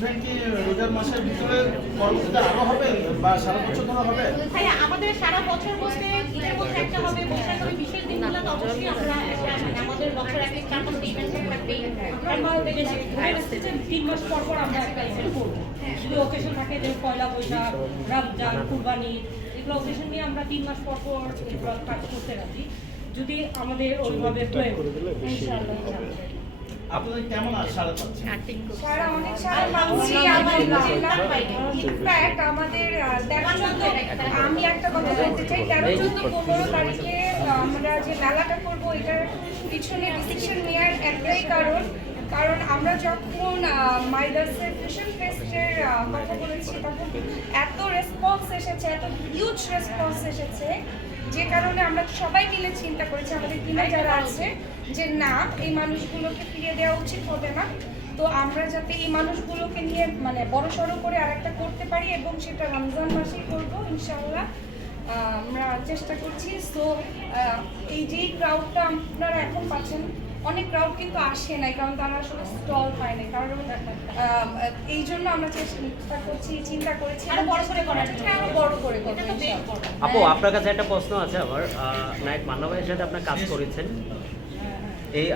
Event কি রোজার মাসের ভিতরে পরবর্তীতে আরো হবে বা সারা বছর ধরে হবে? হ্যাঁ, আমাদের সারা বছর বলতে ঈদের মধ্যে একটা হবে, বৈশাখের বিশেষ দিনগুলোতে অবশ্যই আমরা একটা আমাদের বছর একটা 4-5টা ইভেন্ট থাকবেই। আমরা বেশি ধরে রাখছি যে 3 মাস পর পর আমরা একটা ইভেন্ট করবো। যদি ওকেশন থাকে যে পয়লা বৈশাখ, রমজান, কুরবানি, এগুলো ওকেশন নিয়ে আমরা 3 মাস পর পর এগুলো কাজ করতে রাজি। যদি আমাদের ওইভাবে হয়ে ইনশাআল্লাহ। আপনাদের কেমন সাড়া পাচ্ছেন? সারা অনেক সারা পাচ্ছি আলহামদুলিল্লাহ। ইনফ্যাক্ট আমাদের 13-14 আমি একটা কথা বলতে চাই, 13-14-15 তারিখে আমরা যে মেলাটা করবো এটার পিছনে ডিসিশন নেওয়ার একটাই কারণ আমরা যখন মাইদাসের ফ্যাশন ফেস্টের কথা বলেছি তখন এত রেসপন্স এসেছে, এত হিউজ রেসপন্স এসেছে, যে কারণে আমরা সবাই মিলে চিন্তা করেছি আমাদের টিমে যারা আছে যে না, এই মানুষগুলোকে ফিরিয়ে দেওয়া উচিত হবে না। তো আমরা যাতে এই মানুষগুলোকে নিয়ে মানে বড় সড়ো করে আরেকটা করতে পারি এবং সেটা রমজান মাসেই করবো ইনশাআল্লাহ। আমরা চেষ্টা করছি। সো এই যেই ক্রাউডটা আপনারা এখন পাচ্ছেন, অনেক ক্রাউড কিন্তু আসে নাই কারণ তারা আসলে স্টল পায় না, কারণ এই জন্য আমরা চেষ্টা করছি, চিন্তা করেছি আরো বড় করে করার জন্য। আরো বড় করে এটা তো বেশ বড়। আপু, আপনার কাছে একটা প্রশ্ন আছে আমার। নায়ক মান্না ভাইয়ের সাথে আপনার কাজ করেছেন, এই